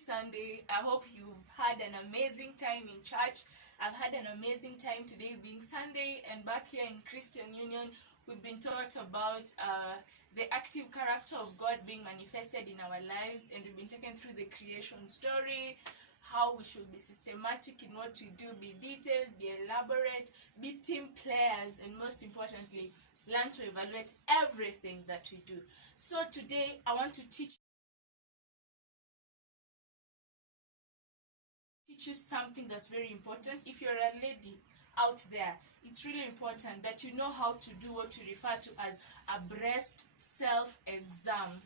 Sunday. I hope you've had an amazing time in church. I've had an amazing time today being Sunday, and back here in Christian Union, we've been taught about the active character of God being manifested in our lives, and we've been taken through the creation story, how we should be systematic in what we do, be detailed, be elaborate, be team players, and most importantly, learn to evaluate everything that we do. So today, I want to teach you something that's very important. If you're a lady out there, it's really important that you know how to do what we refer to as a breast self-exam,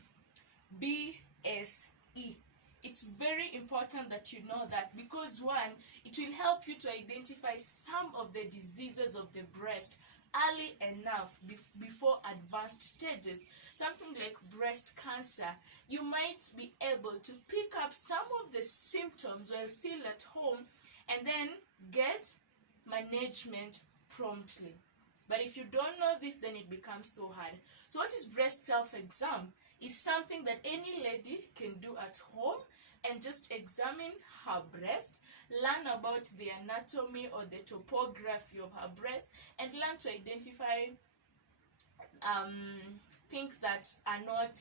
BSE. It's very important that you know that, because one, it will help you to identify some of the diseases of the breast early enough before advanced stages. Something like breast cancer, you might be able to pick up some of the symptoms while still at home and then get management promptly. But if you don't know this, then it becomes so hard. So what is breast self-exam? Is something that any lady can do at home and just examine her breast, learn about the anatomy or the topography of her breast, and learn to identify things that are not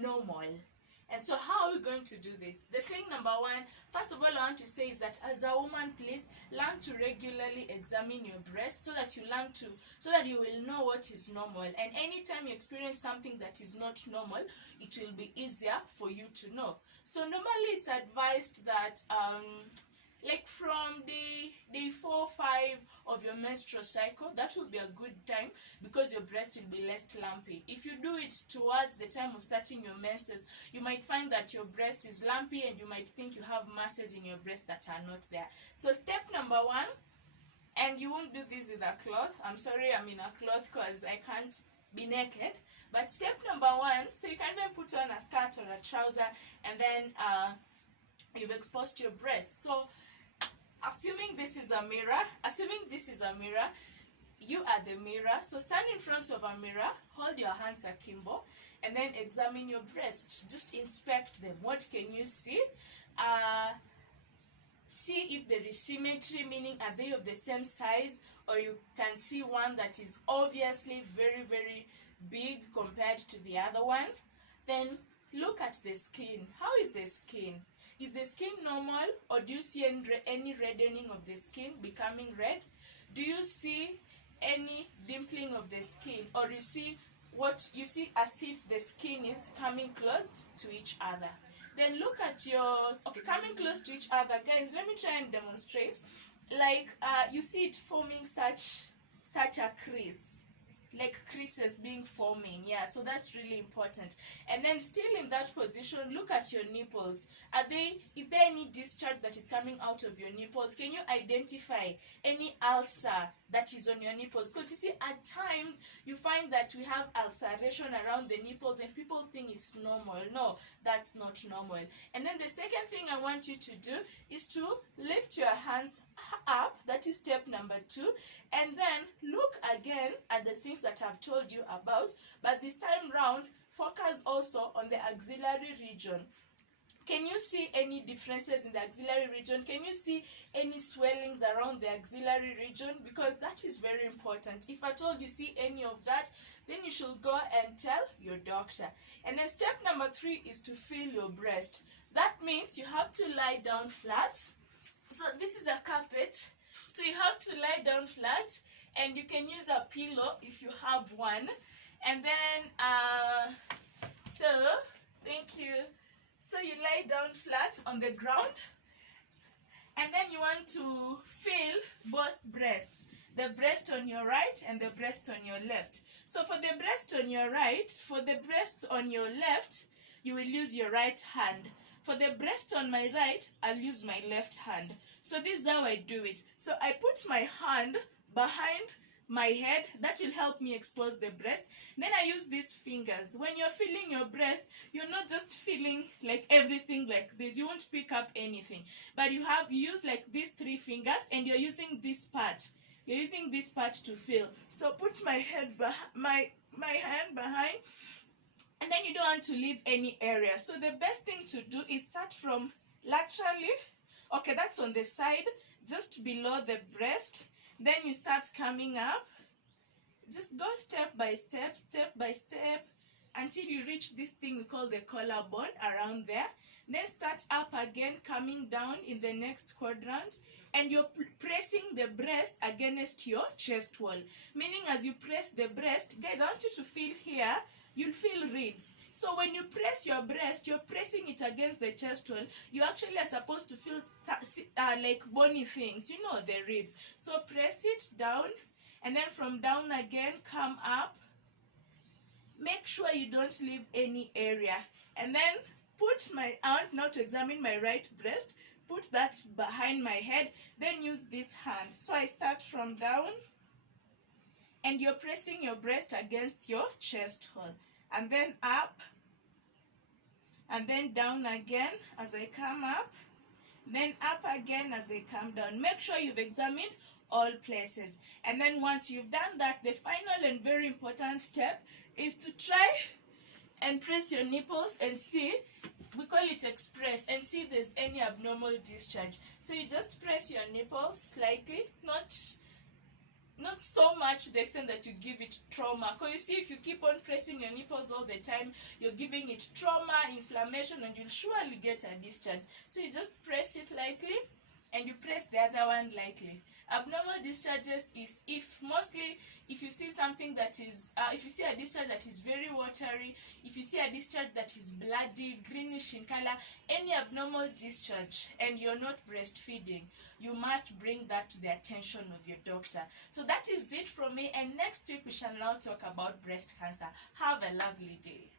normal. And so how are we going to do this? The thing number one, first of all, I want to say is that as a woman, please learn to regularly examine your breast so that you will know what is normal. And anytime you experience something that is not normal, it will be easier for you to know. So normally it's advised that like from day 4 or 5 of your menstrual cycle, that will be a good time, because your breast will be less lumpy. If you do it towards the time of starting your menses, you might find that your breast is lumpy and you might think you have masses in your breast that are not there. So step number one, and you won't do this with a cloth. I'm sorry, I'm in a cloth because I can't be naked. But step number one, so you can even put on a skirt or a trouser, and then you've exposed your breast. So assuming this is a mirror, you are the mirror. So stand in front of a mirror, hold your hands akimbo, and then examine your breast. Just inspect them. What can you see? See if there is symmetry, meaning are they of the same size, or you can see one that is obviously very, very big compared to the other one. Then look at the skin. How is the skin? Is the skin normal, or do you see any reddening of the skin, becoming red? Do you see any dimpling of the skin, or you see as if the skin is coming close to each other? Then look at coming close to each other. Guys, let me try and demonstrate. Like you see it forming such a crease, like creases being forming. Yeah, so that's really important. And then still in that position, look at your nipples. Is there any discharge that is coming out of your nipples? Can you identify any ulcer that is on your nipples? Because you see, at times you find that we have ulceration around the nipples and people think it's normal. No, that's not normal. And then the second thing I want you to do is to lift your hands up. That is step number 2. And then look again at the things that I've told you about, but this time round, focus also on the axillary region. Can you see any differences in the axillary region? Can you see any swellings around the axillary region? Because that is very important. If at all you see any of that, then you should go and tell your doctor. And then step number 3 is to feel your breast. That means you have to lie down flat. So this is a carpet. So you have to lie down flat, and you can use a pillow if you have one. And then, thank you. So you lie down flat on the ground, and then you want to feel both breasts, the breast on your right and the breast on your left. So for the breast on your right, for the breast on your left, you will use your right hand. For the breast on my right, I'll use my left hand. So this is how I do it. So I put my hand behind my head. That will help me expose the breast. Then I use these fingers. When you're feeling your breast, you're not just feeling like everything like this. You won't pick up anything. But you use like these 3 fingers, and you're using this part. You're using this part to feel. So put my hand behind, and then you don't want to leave any area. So the best thing to do is start from laterally. Okay, that's on the side, just below the breast. Then you start coming up. Just go step by step, until you reach this thing we call the collarbone around there. Then start up again, coming down in the next quadrant, and you're pressing the breast against your chest wall. Meaning, as you press the breast, guys, I want you to feel here, you'll feel ribs. So when you press your breast, you're pressing it against the chest wall. You actually are supposed to feel like bony things, you know, the ribs. So press it down, and then from down again, come up. Make sure you don't leave any area. And then I want now to examine my right breast. Put that behind my head. Then use this hand. So I start from down, and you're pressing your breast against your chest wall. And then up, and then down again as I come up, then up again as I come down. Make sure you've examined all places. And then once you've done that, the final and very important step is to try and press your nipples and see, we call it express, and see if there's any abnormal discharge. So you just press your nipples slightly, not so much to the extent that you give it trauma. Because you see, if you keep on pressing your nipples all the time, you're giving it trauma, inflammation, and you'll surely get a discharge. So you just press it lightly, and you press the other one lightly. Abnormal discharges is if you see something that is, if you see a discharge that is very watery, if you see a discharge that is bloody, greenish in color, any abnormal discharge, and you're not breastfeeding, you must bring that to the attention of your doctor. So that is it from me, and next week we shall now talk about breast cancer. Have a lovely day.